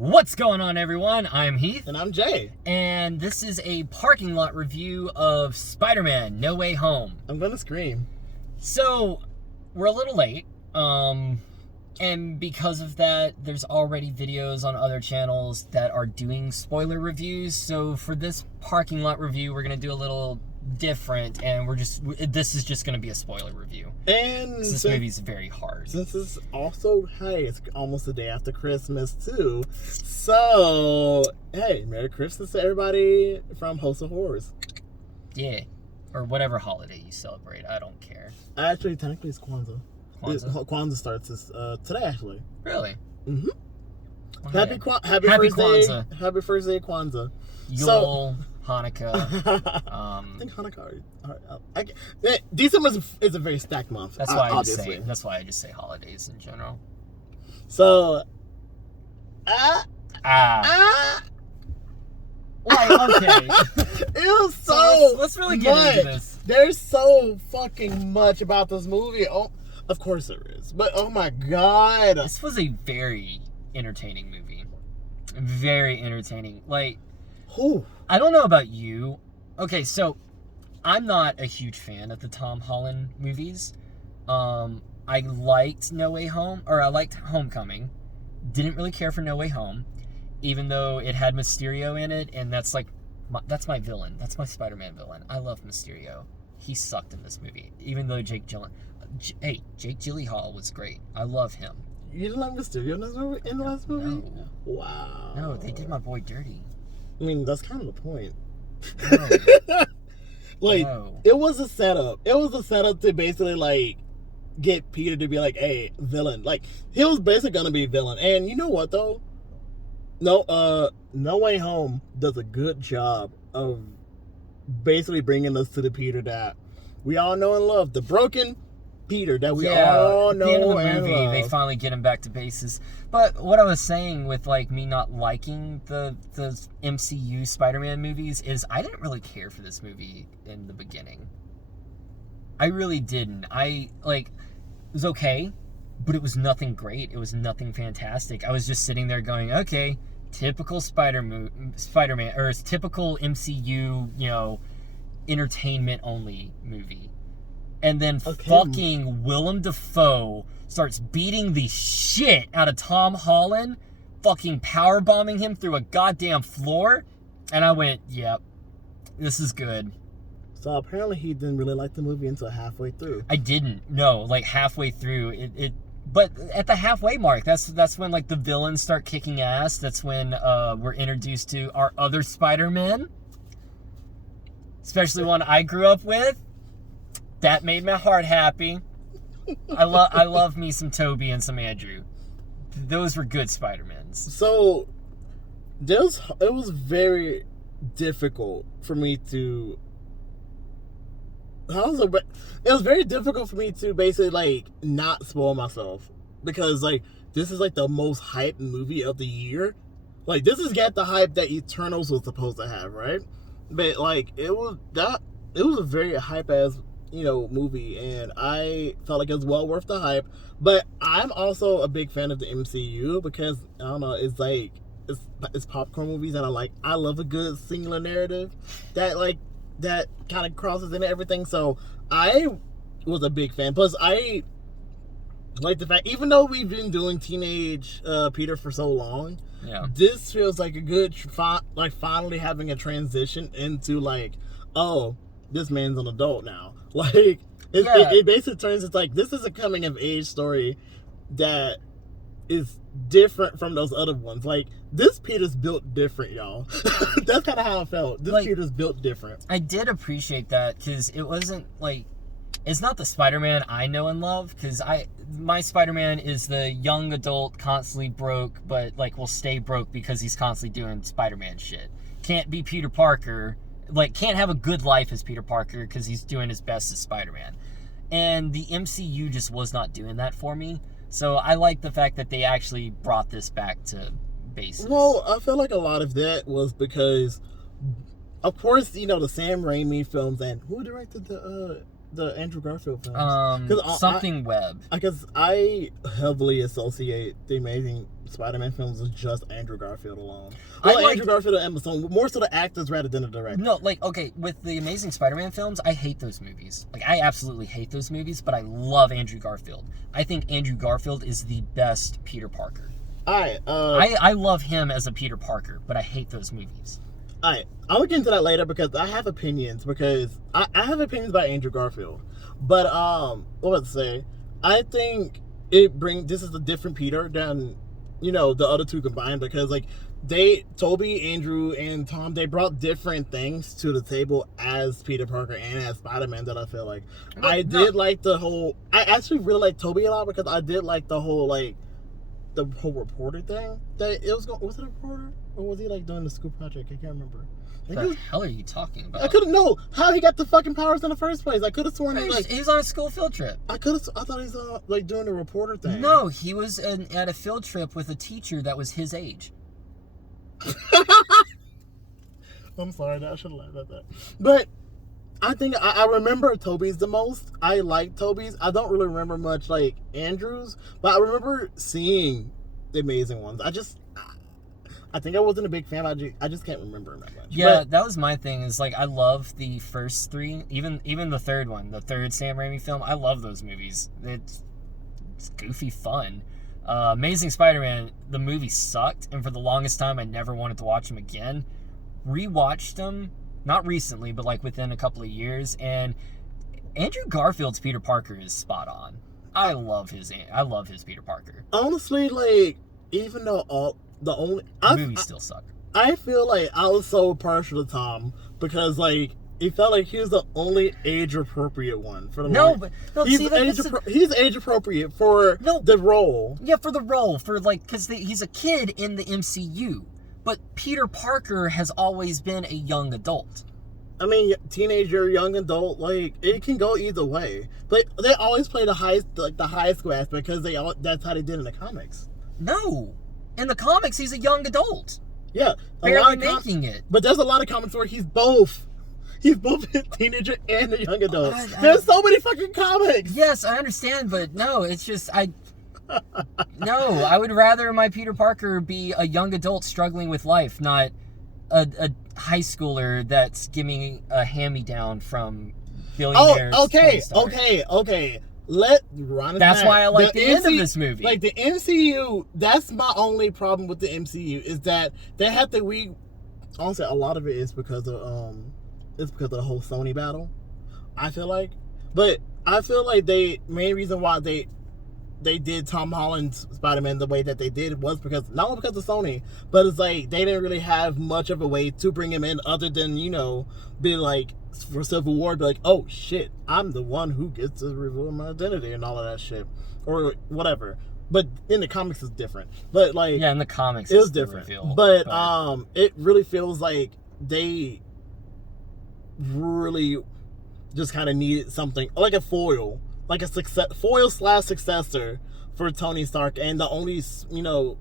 What's going on, everyone? I'm Heath. And I'm Jay. And this is a parking lot review of Spider-Man No Way Home. I'm gonna scream. So, we're a little late. And because of that, there's already videos on other channels that are doing spoiler reviews. So for this parking lot review, we're going to do a little different, and this is just going to be a spoiler review. And this movie's very hard. Since it's also, it's almost the day after Christmas too. So, hey, Merry Christmas to everybody from Host of Horrors. Yeah. Or whatever holiday you celebrate. I don't care. Actually, technically it's Kwanzaa. Kwanzaa starts today, actually. Really? Mm-hmm. Well, Happy Kwanzaa. Happy first day, Kwanzaa. Yule, Hanukkah. I think Hanukkah. December is a very stacked month. That's why I just say holidays in general. So, Like, okay. It was so let's really get into this. There's so fucking much about this movie. Oh, of course there is. But oh my god. This was a very entertaining movie. Very entertaining. Like, I don't know about you. Okay, so I'm not a huge fan of the Tom Holland movies. I liked No Way Home, or I liked Homecoming. Didn't really care for No Way Home, even though it had Mysterio in it, and that's my villain. That's my Spider-Man villain. I love Mysterio. He sucked in this movie, even though Jake Gyllenhaal was great. I love him. You didn't like Mysterio in the last movie? No. Wow. No, they did my boy dirty. I mean, that's kind of the point. No. It was a setup. It was a setup to basically, get Peter to be like, hey, villain. Like, he was basically gonna be a villain. And you know what, though? No Way Home does a good job of basically bringing us to the Peter that we all know and love. The broken Peter that we all know at the end of the and movie, love. they finally get him back to bases. But what I was saying with me not liking the MCU Spider-Man movies is I didn't really care for this movie in the beginning. I really didn't. It was okay, but it was nothing great. It was nothing fantastic. I was just sitting there going, okay, typical Spider-Man, or it's typical MCU, entertainment only movie. And then fucking Willem Dafoe starts beating the shit out of Tom Holland, fucking powerbombing him through a goddamn floor. And I went, yep, this is good. So apparently he didn't really like the movie until halfway through. I didn't. No, halfway through, but at the halfway mark, that's when the villains start kicking ass. That's when we're introduced to our other Spider-Man, especially one I grew up with. That made my heart happy. I love me some Toby and some Andrew. Those were good Spider-Mans. So it was very difficult for me to. It was very difficult for me to basically not spoil myself, because this is the most hyped movie of the year. This is got the hype that Eternals was supposed to have, right? But it was a very hype ass movie, and I felt like it was well worth the hype. But I'm also a big fan of the MCU because I don't know, it's popcorn movies that I like. I love a good singular narrative that kind of crosses into everything. So I was a big fan. Plus, I like the fact, even though we've been doing teenage Peter for so long, this feels like a good, finally having a transition into oh, this man's an adult now. It basically turns, it's this is a coming of age story that is different from those other ones. This Peter's built different, y'all. That's kind of how I felt. This Peter's built different. I did appreciate that, because it wasn't it's not the Spider-Man I know and love, because my Spider-Man is the young adult, constantly broke, but will stay broke because he's constantly doing Spider-Man shit. Can't be Peter Parker, can't have a good life as Peter Parker because he's doing his best as Spider-Man. And the MCU just was not doing that for me. So I like the fact that they actually brought this back to basis. Well, I feel like a lot of that was because, of course, the Sam Raimi films, and who directed the Andrew Garfield films? Webb. Because I heavily associate the Amazing Spider-Man films is just Andrew Garfield alone. Well, Andrew Garfield and Emma Stone, more so the actors rather than the director. No, like, okay, with the Amazing Spider-Man films, I hate those movies. Like, I absolutely hate those movies, but I love Andrew Garfield. I think Andrew Garfield is the best Peter Parker. Alright, I love him as a Peter Parker, but I hate those movies. Alright, I'll get into that later because I have opinions, because I have opinions about Andrew Garfield. But, what was I say? I think this is a different Peter than, you know, the other two combined, because, like, Toby, Andrew, and Tom, they brought different things to the table as Peter Parker and as Spider-Man that I feel like. I actually really like Toby a lot, because I did like the whole reporter thing. Was it a reporter? Or was he, like, doing the school project? I can't remember. What the hell are you talking about? I couldn't know how he got the fucking powers in the first place. I could have sworn he was on a school field trip. I thought he was like doing the reporter thing. No, he was at a field trip with a teacher that was his age. I'm sorry, I should have laughed at that. But I think I remember Toby's the most. I like Toby's. I don't really remember much like Andrew's, but I remember seeing the Amazing Ones. I think I wasn't a big fan. I just can't remember them that much. Yeah, that was my thing. Is like I love the first three, even the third one, the third Sam Raimi film. I love those movies. It's goofy fun. Amazing Spider-Man, the movie sucked, and for the longest time, I never wanted to watch them again. Rewatched them, not recently, but like within a couple of years, and Andrew Garfield's Peter Parker is spot on. I love his Peter Parker. Honestly, like, even though the movie still sucked. I feel like I was so partial to Tom because, like, it felt like he was the only age-appropriate one for the he's age-appropriate for the role. Yeah, for the role, because he's a kid in the MCU, but Peter Parker has always been a young adult. I mean, teenager, young adult, like, it can go either way. But they always play the high school aspect because that's how they did in the comics. No. In the comics, he's a young adult. Yeah. Barely making it. But there's a lot of comics where he's both. He's both a teenager and a young adult. There's so many fucking comics. Yes, I understand, but no, it's just, no, I would rather my Peter Parker be a young adult struggling with life, not a high schooler that's giving a hand-me-down from billionaires. Oh, okay. That's why I like the end of this movie. Like, the MCU, that's my only problem with the MCU, is that they have to honestly, a lot of it is because of the whole Sony battle, I feel like. But I feel like main reason why they did Tom Holland's Spider-Man the way that they did was not only because of Sony, but it's like they didn't really have much of a way to bring him in other than, you know, be like, for Civil War, be like, oh shit, I'm the one who gets to reveal my identity and all of that shit, or whatever. But in the comics it's different. But like, yeah, in the comics it was different. But it really feels like they really just kind of needed something like a foil, like a foil/successor for Tony Stark, and the only, you know,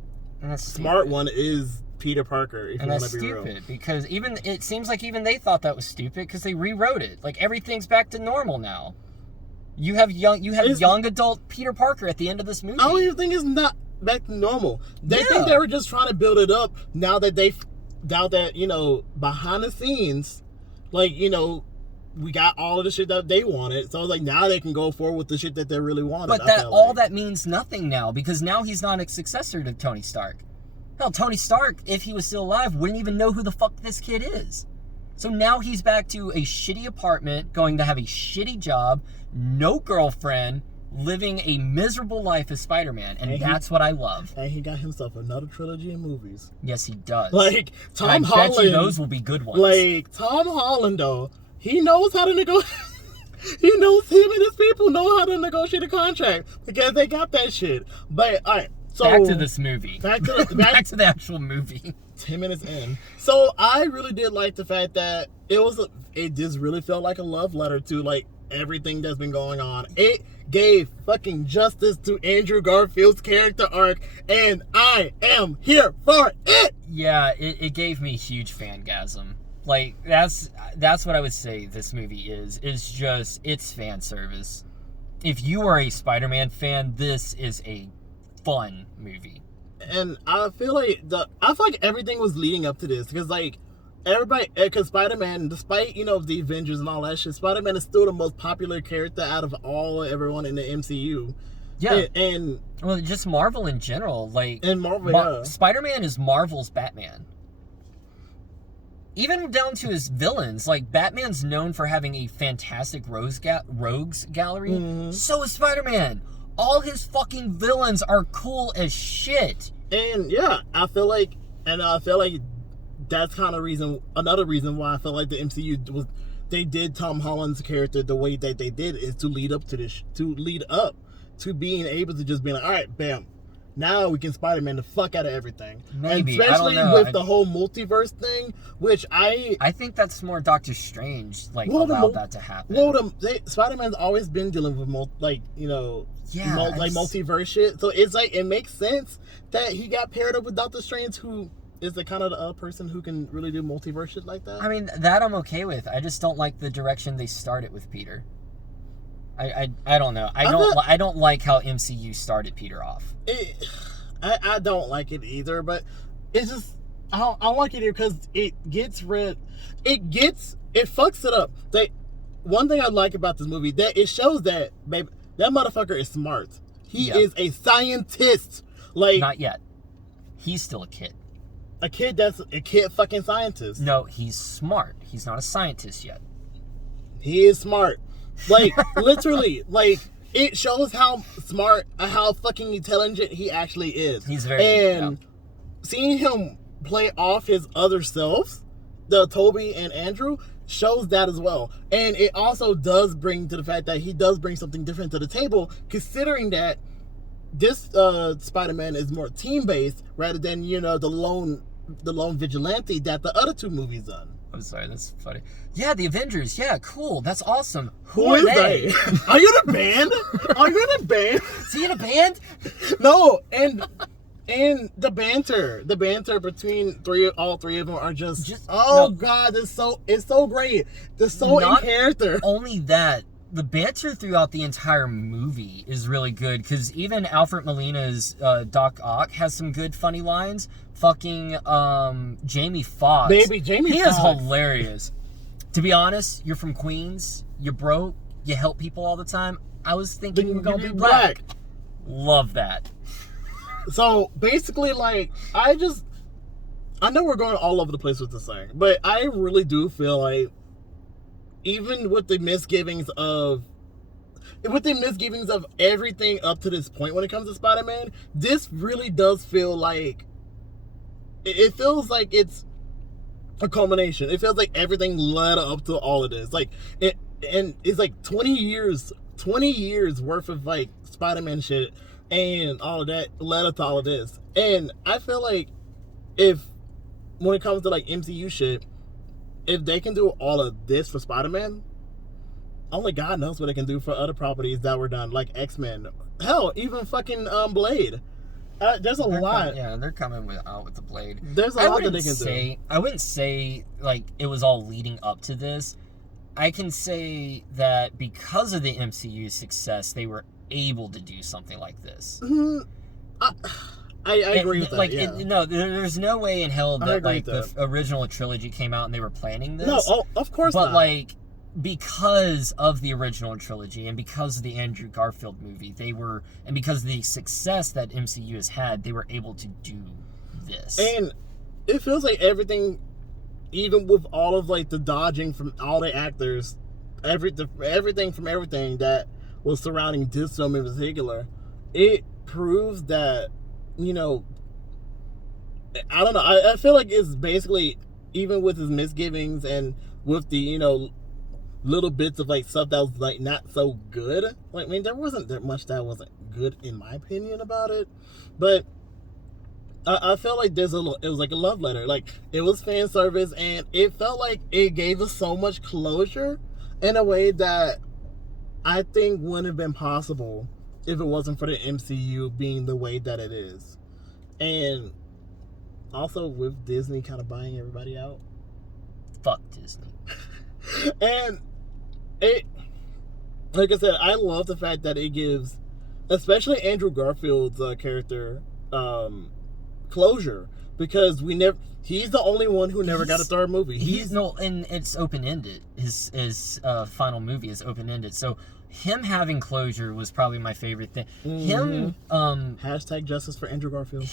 smart one is Peter Parker. If and you that's want to be stupid real. Because it seems like even they thought that was stupid because they rewrote it. Like, everything's back to normal now. You have young adult Peter Parker at the end of this movie. I don't even think it's not back to normal. They think they were just trying to build it up now that you know, behind the scenes, like, you know, we got all of the shit that they wanted. So it's like now they can go forward with the shit that they really wanted. But that means nothing now, because now he's not a successor to Tony Stark. Hell, Tony Stark, if he was still alive, wouldn't even know who the fuck this kid is. So now he's back to a shitty apartment, going to have a shitty job, no girlfriend, living a miserable life as Spider-Man, and that's what I love. And he got himself another trilogy of movies. Yes, he does. Like, Tom Holland. I bet you those will be good ones. Like, Tom Holland, though, he knows how to negotiate. He knows him and his people know how to negotiate a contract because they got that shit. But, all right. So, back to this movie. Back to the actual movie. 10 minutes in. So I really did like the fact that it just really felt like a love letter to, like, everything that's been going on. It gave fucking justice to Andrew Garfield's character arc, and I am here for it. Yeah, it gave me huge fangasm. Like, that's what I would say this movie is just, it's fan service. If you are a Spider-Man fan, this is a fun movie. and I feel like everything was leading up to this because like everybody, because Spider-Man, despite the Avengers and all that shit, Spider-Man is still the most popular character out of everyone in the MCU. Yeah, and well, just Marvel in general, like, and Marvel, Spider-Man is Marvel's Batman. Even down to his villains, like Batman's known for having a fantastic rogues gallery. Mm-hmm. So is Spider-Man. All his fucking villains are cool as shit. And yeah, I feel like that's kind of another reason why I feel like the MCU they did Tom Holland's character the way that they did is to lead up to being able to just be like, all right, bam, now we can Spider-Man the fuck out of everything. Maybe, and especially I don't know. with the whole multiverse thing, which I think that's more Doctor Strange allowed that to happen. Well, Spider-Man's always been dealing with multiverse shit, so it's like it makes sense that he got paired up with Doctor Strange, who is the kind of the person who can really do multiverse shit like that. I mean, that I'm okay with. I just don't like the direction they started with Peter. I don't know. I don't like how MCU started Peter off. I don't like it either, but it's just I don't like it here because it fucks it up. One thing I like about this movie that it shows that baby, that motherfucker is smart. He is a scientist. Like, not yet. He's still a kid. A kid that's a kid fucking scientist. No, he's smart. He's not a scientist yet. He is smart. Like, literally, like, it shows how smart, how fucking intelligent he actually is. He's very... And seeing him play off his other selves, the Toby and Andrew, shows that as well. And it also does bring to the fact that he does bring something different to the table, considering that this Spider-Man is more team-based rather than, the lone vigilante that the other two movies done. I'm sorry, that's funny. Yeah, the Avengers. Yeah, cool. That's awesome. Who is they? Are you in a band? Are you in a band? Is he in a band? No, and the banter between all three of them are just God, it's so great. They're so in character. Only that, the banter throughout the entire movie is really good because even Alfred Molina's Doc Ock has some good funny lines. Fucking Jamie Foxx. Baby Jamie Foxx. He is hilarious. To be honest, you're from Queens. You're broke. You help people all the time. I was thinking you were gonna be black. Love that. So basically, like, I know we're going all over the place with this thing, but I really do feel like even with the misgivings of everything up to this point when it comes to Spider-Man, this really does feel like it feels like it's a culmination. It feels like everything led up to all of this. Like and it's like 20 years worth of like Spider-Man shit and all of that led up to all of this. And I feel like when it comes to like MCU shit, if they can do all of this for Spider-Man, only God knows what they can do for other properties that were done, like X-Men. Hell, even fucking Blade. There's a lot. They're coming out with the Blade. There's a lot that they can do. I wouldn't say like it was all leading up to this. I can say that because of the MCU's success, they were able to do something like this. Mm-hmm. I agree with that. Like, yeah. There's no way in hell that like the original trilogy came out and they were planning this. No, of course not. But like, because of the original trilogy and because of the Andrew Garfield movie, and because of the success that MCU has had, they were able to do this. And it feels like everything, even with all of like the dodging from all the actors, everything from everything that was surrounding this film in particular, it proves that, I don't know, I feel like it's basically, even with his misgivings and with the, little bits of like stuff that was like not so good. Like, I mean, there wasn't that much that wasn't good in my opinion about it, but I felt like it was like a love letter. Like, it was fan service, and it felt like it gave us so much closure in a way that I think wouldn't have been possible if it wasn't for the MCU being the way that it is. And also with Disney kind of buying everybody out. Fuck Disney. And it, like I said, I love the fact that it gives, especially Andrew Garfield's character, closure because he's the only one who never got a third movie. And it's open ended. His final movie is open ended. So him having closure was probably my favorite thing. Him hashtag justice for Andrew Garfield.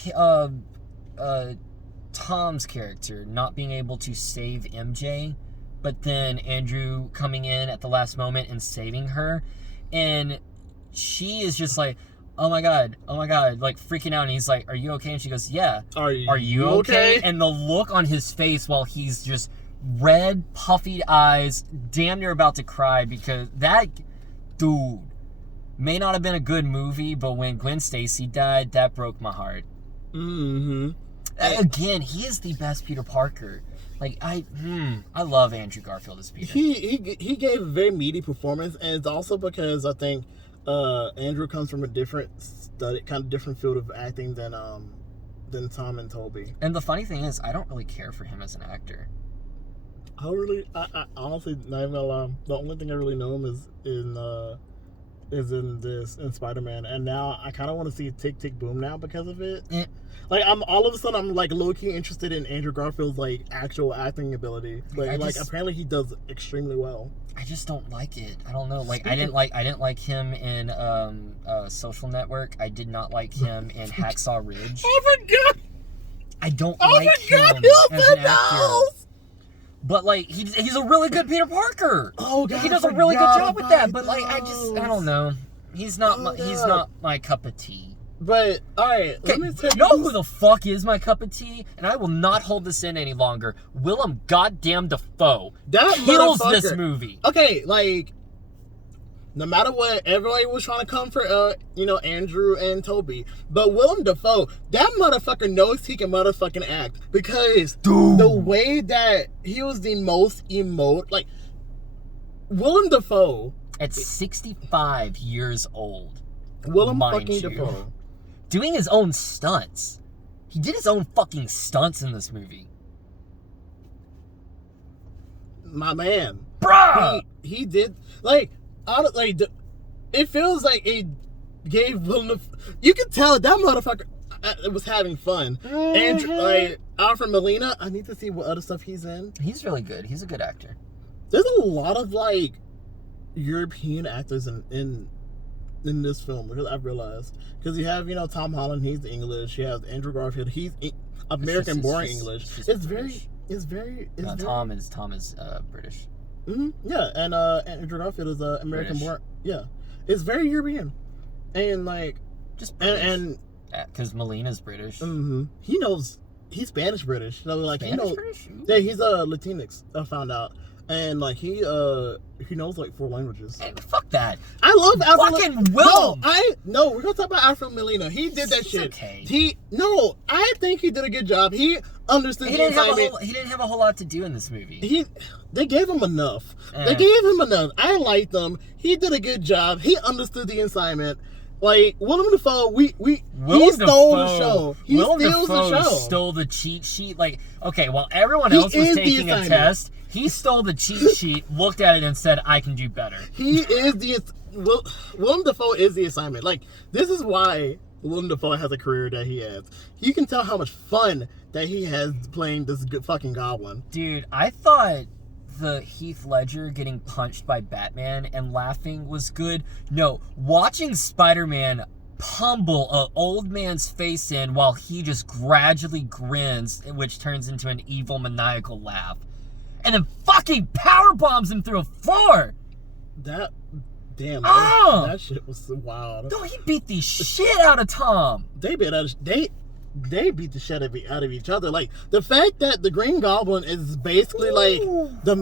Tom's character not being able to save MJ, but then Andrew coming in at the last moment and saving her, and she is just like, oh my god, like freaking out, and he's like, are you okay? And she goes, yeah. Are you okay? And the look on his face while he's just red, puffy eyes, damn near about to cry, because that dude may not have been a good movie, but when Gwen Stacy died, that broke my heart. Again, he is the best Peter Parker. Like, I love Andrew Garfield as Peter. He gave a very meaty performance, and it's also because I think Andrew comes from a different field of acting than Tom and Toby. And the funny thing is, I don't really care for him as an actor. I honestly, not even gonna lie, the only thing I really know him is in Spider-Man, and now I kind of want to see Tick Tick Boom now because of it. Like, I'm all of a sudden I'm like low-key interested in Andrew Garfield's like actual acting ability. Like apparently he does extremely well. I just don't like it. I don't know. Like I didn't like him in Social Network. I did not like him in Hacksaw Ridge. Oh my god! I don't like him as an actor. But like he's a really good Peter Parker. Oh god, he does a really good job with that. But like I don't know. He's not my cup of tea. But alright, let me tell you. Know who the fuck is my cup of tea? And I will not hold this in any longer. Willem goddamn Dafoe kills this movie. Okay, like no matter what, everybody was trying to come for Andrew and Toby, but Willem Dafoe, that motherfucker knows he can motherfucking act, because the way that he was the most like Willem Dafoe at 65 years old. Willem fucking Dafoe doing his own stunts. He did his own fucking stunts in this movie. My man, bruh, he did it feels like it gave Willem. You can tell that motherfucker was having fun. Andrew, like Alfred Molina, I need to see what other stuff he's in. He's really good. He's a good actor. There's a lot of like European actors in this film, because I've realized, because you have Tom Holland, he's English. You have Andrew Garfield, he's American born English. It's very. Tom is British. Yeah, and Andrew Garfield is American born. Yeah, it's very European, and like just British. and because Molina's British. He knows he's Spanish British. So like Spanish he knows. British? Yeah, he's Latinx. I found out. And like he knows like 4 languages. Hey, fuck that. I love Alfred. Fucking Willem. No, we're gonna talk about Alfred Molina. He did that shit. Okay. I think he did a good job. He understood the assignment. He didn't have a whole lot to do in this movie. They gave him enough. They gave him enough. I liked him. He did a good job. He understood the assignment. Like Willem Dafoe, he stole the show. He steals the show. Stole the cheat sheet. Like, okay, while everyone else was taking a test, he stole the cheat sheet, looked at it, and said, "I can do better." Willem Dafoe is the assignment. Like, this is why Willem Dafoe has a career that he has. You can tell how much fun that he has playing this fucking goblin. Dude, I thought the Heath Ledger getting punched by Batman and laughing was good. No, watching Spider-Man pummel an old man's face in while he just gradually grins, which turns into an evil maniacal laugh, and then fucking power bombs him through a floor. That shit was wild. No, he beat the shit out of Tom. They beat the shit out of each other. Like, the fact that the Green Goblin is basically like the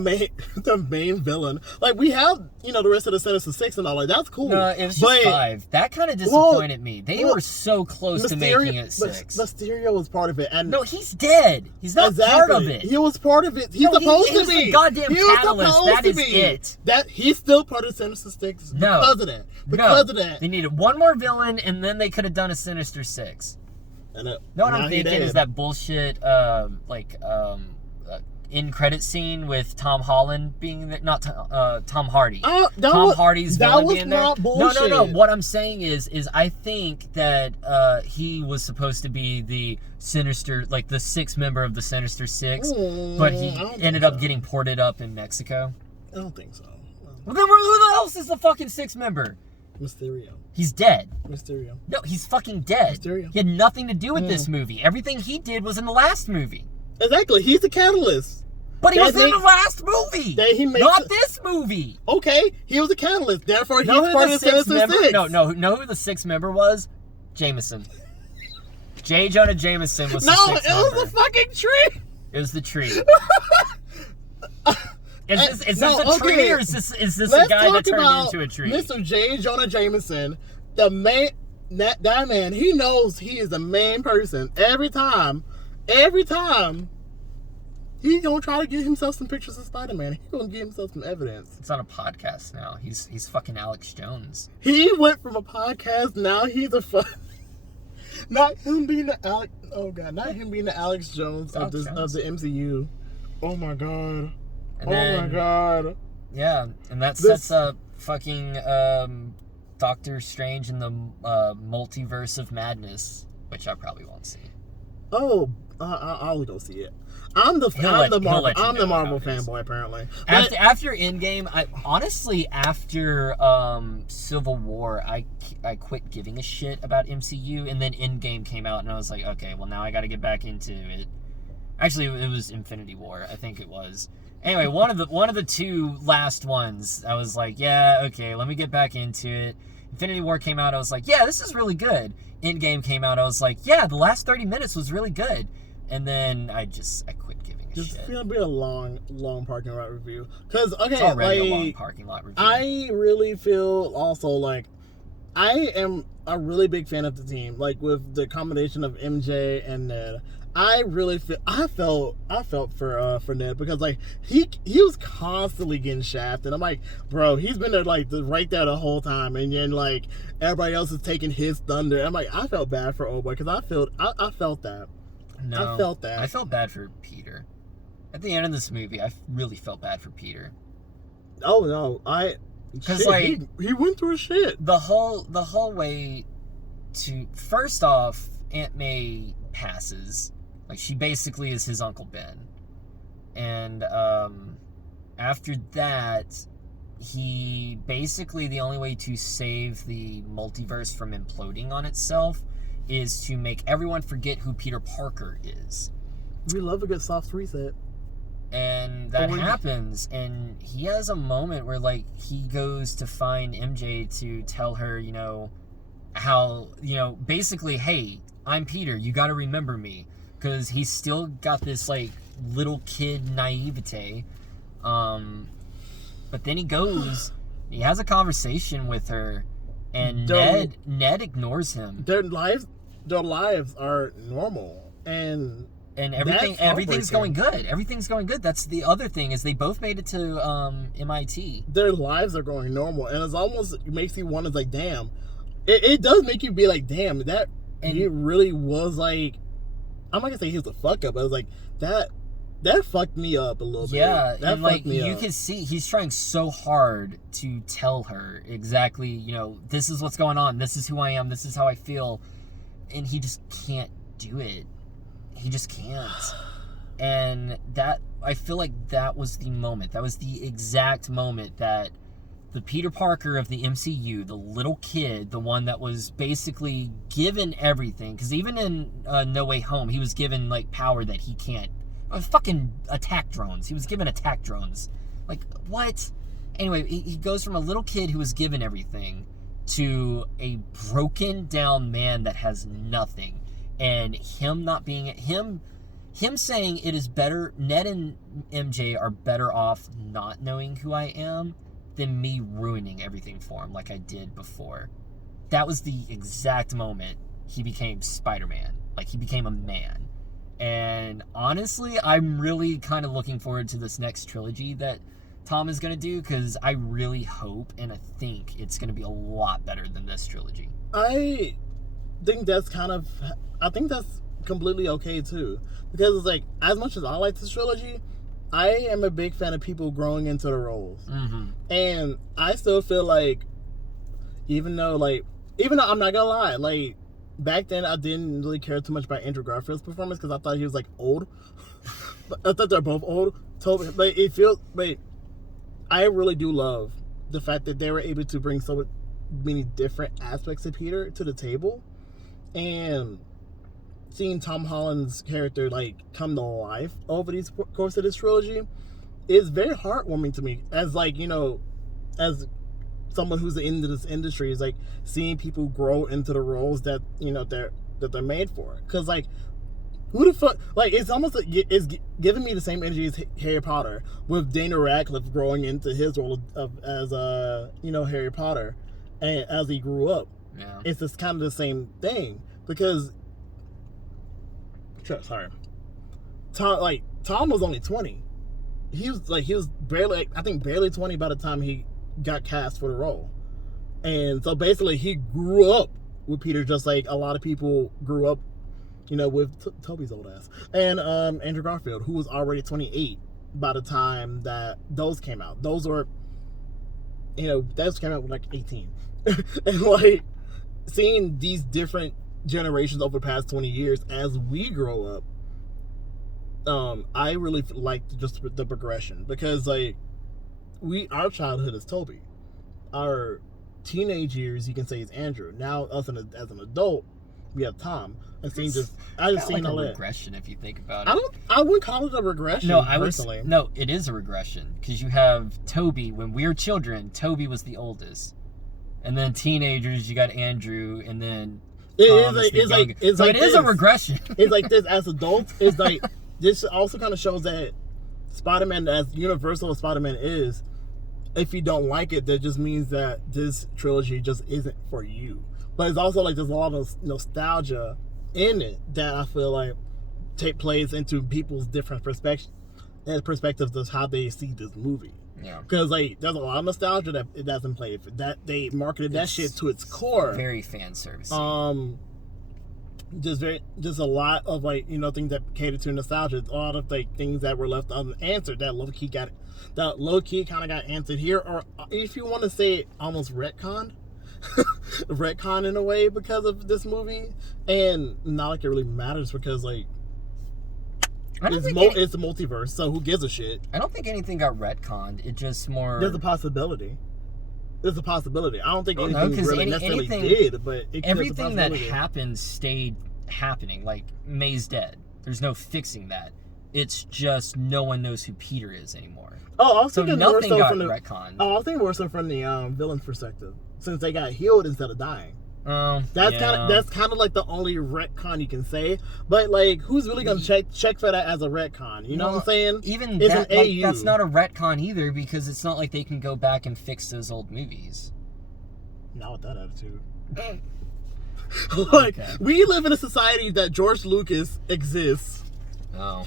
main villain. Like, we have the rest of the Sinister Six and all, like, that's cool. No, it was just 5. That kind of disappointed me. They were so close to making it 6. Mysterio was part of it, and no, he's dead. He's not part of it. He was part of it. He's supposed to be. The goddamn catalyst. That is it. That he's still part of Sinister Six because of that. Because of that, they needed one more villain, and then they could have done a Sinister Six. What I'm thinking is that bullshit, end credit scene with Tom Holland being there, not Tom Hardy. Hardy's that villain was being there. not bullshit. No. What I'm saying is I think that he was supposed to be the Sinister, like the sixth member of the Sinister Six, but he ended up getting ported up in Mexico. I don't think so. Well, then who else is the fucking sixth member? Mysterio. He's dead. Mysterio. No, he's fucking dead. Mysterio. He had nothing to do with this movie. Everything he did was in the last movie. Exactly. He's the catalyst. But he was in the last movie. Not this movie. Okay, he was the catalyst. Therefore, he's part of the Sinister Six. No. Know who the sixth member was? Jameson. J. Jonah Jameson was the sixth member. No, it was the fucking tree. It was the tree. Is this a tree, or is this a guy that turned into a tree? Mr. J. Jonah Jameson, the main that man, he knows he is the main person. Every time, he's gonna try to get himself some pictures of Spider-Man. He's gonna get himself some evidence. It's on a podcast now. He's fucking Alex Jones. He went from a podcast, now he's a not him being the Alex. Oh god, not him being the Alex Jones of the MCU. Oh my god. My god. Yeah, and that sets up fucking Doctor Strange in the Multiverse of Madness, which I probably won't see. Oh, I'll go see it. I'm the Marvel fanboy apparently. After Endgame, after Civil War, I quit giving a shit about MCU, and then Endgame came out, and I was like, okay, well now I got to get back into it. Actually, it was Infinity War, I think it was. Anyway, one of the two last ones, I was like, yeah, okay, let me get back into it. Infinity War came out, I was like, yeah, this is really good. Endgame came out, I was like, yeah, the last 30 minutes was really good. And then I quit giving a shit. It's gonna be a long parking lot review. Cause it's already a long parking lot review. I really feel also like I am a really big fan of the team. Like with the combination of MJ and Ned. I felt for Ned because like he was constantly getting shafted. I'm like, bro, he's been there like right there the whole time, and then like everybody else is taking his thunder. I'm like, I felt bad for old boy because I felt that. No, I felt that. I felt bad for Peter. At the end of this movie, I really felt bad for Peter. Oh no, because like he went through shit. The whole way to, first off, Aunt May passes. Like, she basically is his Uncle Ben. And after that, he basically, the only way to save the multiverse from imploding on itself is to make everyone forget who Peter Parker is. We love a good soft reset. And that happens, and he has a moment where, like, he goes to find MJ to tell her, you know, how, you know, basically, hey, I'm Peter, you gotta remember me. Because he's still got this, like, little kid naivete. But then he goes, he has a conversation with her, and Ned ignores him. Their lives are normal, and everything's going good. Everything's going good. That's the other thing, is they both made it to MIT. Their lives are going normal, and it makes you wonder, like, damn. It does make you be like, damn, he really was like, I'm not gonna say he was a fuck up, but I was like, that fucked me up a little bit. Yeah, and like you can see he's trying so hard to tell her exactly, you know, this is what's going on, this is who I am, this is how I feel, and he just can't do it. He just can't. And that, I feel like that was the moment. That was the exact moment that the Peter Parker of the MCU, the little kid, the one that was basically given everything, because even in No Way Home, he was given, like, power that he can't. Fucking attack drones. He was given attack drones. Like, what? Anyway, he goes from a little kid who was given everything to a broken down man that has nothing. And him not being... Him saying it is better... Ned and MJ are better off not knowing who I am than me ruining everything for him like I did before. That was the exact moment he became Spider-Man. Like, he became a man. And honestly, I'm really kind of looking forward to this next trilogy that Tom is going to do, because I really hope and I think it's going to be a lot better than this trilogy. I think that's completely okay too. Because it's like, as much as I like this trilogy, I am a big fan of people growing into the roles. Mm-hmm. And I still feel like, even though I'm not gonna lie, like, back then I didn't really care too much about Andrew Garfield's performance because I thought he was like old. I thought they're both old. But I really do love the fact that they were able to bring so many different aspects of Peter to the table, and seeing Tom Holland's character like come to life over the course of this trilogy is very heartwarming to me. As like, you know, as someone who's into this industry, is like seeing people grow into the roles that, you know, they're made for. Because like, who the fuck, like, it's almost like it's giving me the same energy as Harry Potter, with Daniel Radcliffe growing into his role as you know, Harry Potter, and as he grew up. Yeah, it's just kind of the same thing, because Tom was only 20. He was barely, I think barely 20 by the time he got cast for the role. And so basically he grew up with Peter, just like a lot of people grew up, you know, with Toby's old ass. And Andrew Garfield, who was already 28 by the time that those came out. Those were, you know, those came out with like 18. And like, seeing these different generations over the past 20 years as we grow up, I really like just the progression, because like, our childhood is Toby, our teenage years, you can say, is Andrew. Now us as an adult, we have Tom. And seeing I just seen like all a that regression, if you think about it. I wouldn't call it a regression. No, personally. No, it is a regression, because you have Toby. When we were children, Toby was the oldest, and then teenagers, you got Andrew, and then Tom is the youngest. So it is a regression. It's like this as adults. It's like, this also kind of shows that Spider-Man, as universal as Spider-Man is, if you don't like it, that just means that this trilogy just isn't for you. But it's also like, there's a lot of nostalgia in it that I feel like plays into people's different perspectives of how they see this movie. Yeah. Because like, there's a lot of nostalgia that it doesn't play for. That they marketed that shit to its core. Very fan service. Just a lot of like, you know, things that cater to nostalgia. A lot of like things that were left unanswered that low key kind of got answered here, or if you want to say it, almost retconned in a way because of this movie. And not like it really matters, because like, it's a multiverse, so who gives a shit? I don't think anything got retconned. It just more. There's a possibility. I don't think anything really necessarily did, but everything that happened stayed happening. Like, May's dead. There's no fixing that. It's just no one knows who Peter is anymore. Oh, I was so thinking nothing more so got from retconned. I was thinking more so from the villain's perspective, since they got healed instead of dying. That's kind of like the only retcon you can say. But like, who's really gonna check for that as a retcon? You know what I'm saying? Even that, like, that's not a retcon either, because it's not like they can go back and fix those old movies. Not with that attitude. Like, we live in a society that George Lucas exists. Oh,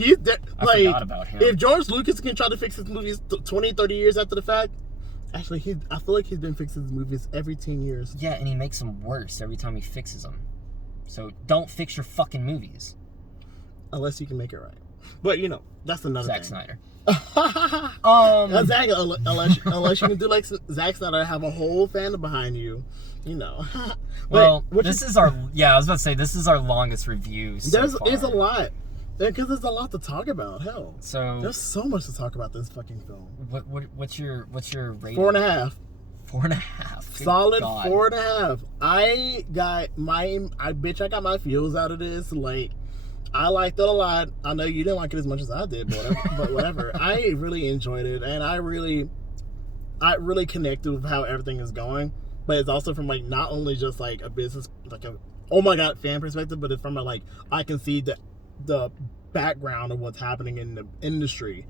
I forgot about him. If George Lucas can try to fix his movies 20, 30 years after the fact, actually, I feel like he's been fixing his movies every 10 years. Yeah, and he makes them worse every time he fixes them. So don't fix your fucking movies. Unless you can make it right. But, you know, that's another Zack thing. Snyder. Exactly. Unless you can do like Zack Snyder, have a whole fandom behind you, you know. Well, this is our longest review so far. It's a lot. Because there's a lot to talk about. Hell, so there's so much to talk about this fucking film. What's your rating? 4.5. 4.5. Solid God. 4.5. I got my feels out of this. Like, I liked it a lot. I know you didn't like it as much as I did, but whatever. I really enjoyed it, and I really connected with how everything is going. But it's also from like, not only just like a business, like a oh my god fan perspective, but it's from a like, I can see the background of what's happening in the industry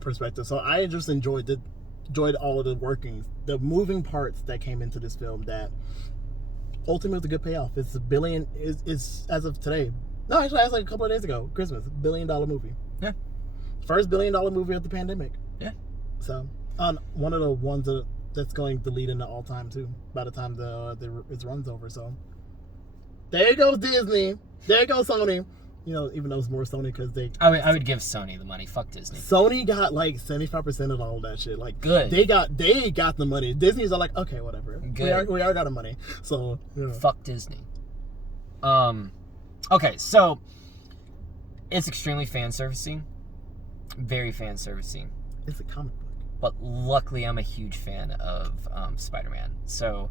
perspective. So I just enjoyed all of the workings, the moving parts that came into this film that ultimately was a good payoff. It's $1 billion is as of today. No, actually, that's like a couple of days ago, Christmas, $1 billion movie. Yeah. First $1 billion movie of the pandemic. Yeah. So, one of the ones that's going to lead into all time too, by the time its run's over. So, there goes Disney. There goes Sony. even though it's more Sony because I would give Sony the money. Fuck Disney. Sony got like 75% of all of that shit. Like, good. They got the money. Disney's are like, okay, whatever. Good. We are got the money. So fuck Disney. Okay, so it's extremely fan servicing, very fan servicing. It's a comic book. But luckily, I'm a huge fan of Spider-Man. So,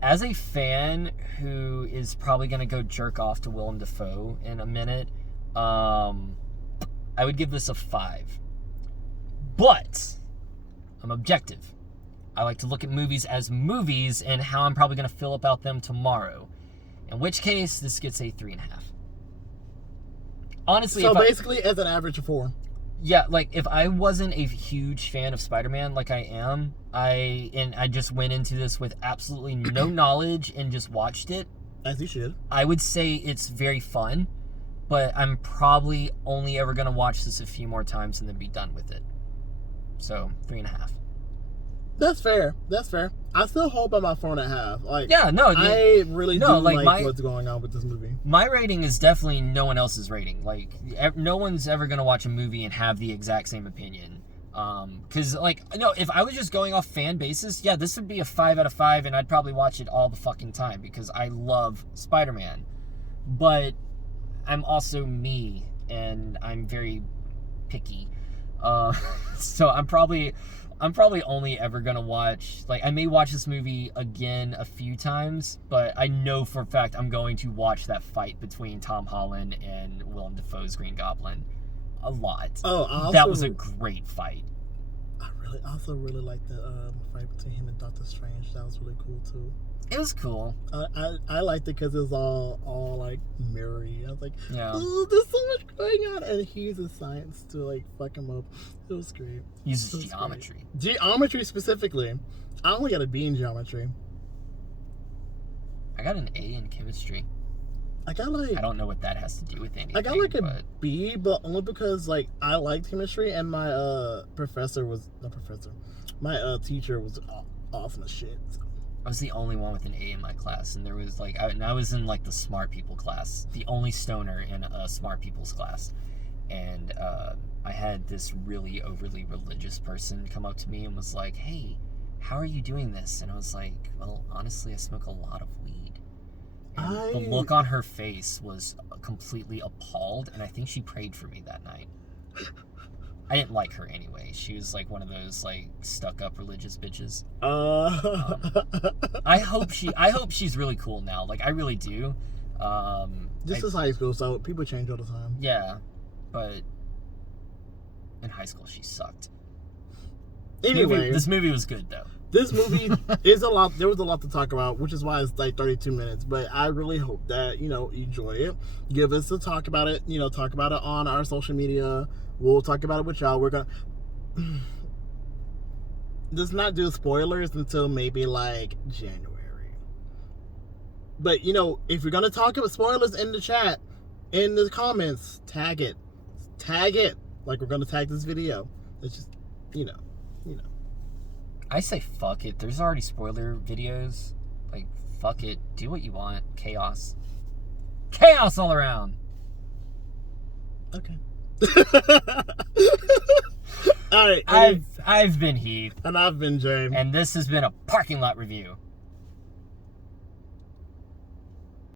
as a fan who is probably going to go jerk off to Willem Dafoe in a minute, I would give this a 5. But I'm objective. I like to look at movies as movies and how I'm probably going to feel about them tomorrow. In which case, this gets a 3.5. Honestly, so basically, as an average of 4. Yeah, like, if I wasn't a huge fan of Spider-Man like I am, I just went into this with absolutely no knowledge and just watched it. As you should. I would say it's very fun, but I'm probably only ever going to watch this a few more times and then be done with it. So, 3.5. That's fair. I still hold by my 4.5. Like, yeah, no, I really do like what's going on with this movie. My rating is definitely no one else's rating. Like, no one's ever gonna watch a movie and have the exact same opinion. Because if I was just going off fan basis, yeah, this would be a 5 out of 5, and I'd probably watch it all the fucking time because I love Spider-Man. But I'm also me, and I'm very picky. So I'm probably only ever gonna watch, I may watch this movie again a few times, but I know for a fact I'm going to watch that fight between Tom Holland and Willem Dafoe's Green Goblin a lot. That was a great fight. I also really liked the fight between him and Doctor Strange. That was really cool too. It was cool. I liked it because it was all like mirrory. I was like, yeah. Oh, there's so much going on, and he uses science to fuck him up. It was great. He uses geometry. Geometry specifically. I only got a B in geometry. I got an A in chemistry. I don't know what that has to do with anything. I got a B, but only because I liked chemistry, and my my teacher was awesome as shit. So. I was the only one with an A in my class, and there was I was in the smart people class, the only stoner in a smart people's class, and I had this really overly religious person come up to me and was like, "Hey, how are you doing this?" And I was like, "Well, honestly, I smoke a lot of weed." And the look on her face was completely appalled, and I think she prayed for me that night. I didn't like her anyway. She was one of those stuck-up religious bitches. I hope she's really cool now. I really do. This is high school, so people change all the time. Yeah, but in high school she sucked. Anyway, this movie was good though. This movie is a lot. There was a lot to talk about, which is why it's 32 minutes. But I really hope that you enjoy it. Give us a talk about it. Talk about it on our social media. We'll talk about it with y'all. We're gonna just not do spoilers until maybe January. But if you're gonna talk about spoilers in the chat, in the comments, tag it. We're gonna tag this video. It's just I say fuck it. There's already spoiler videos. Fuck it. Do what you want. Chaos all around. Okay. All right. I've been Heath. And I've been James. And this has been a parking lot review.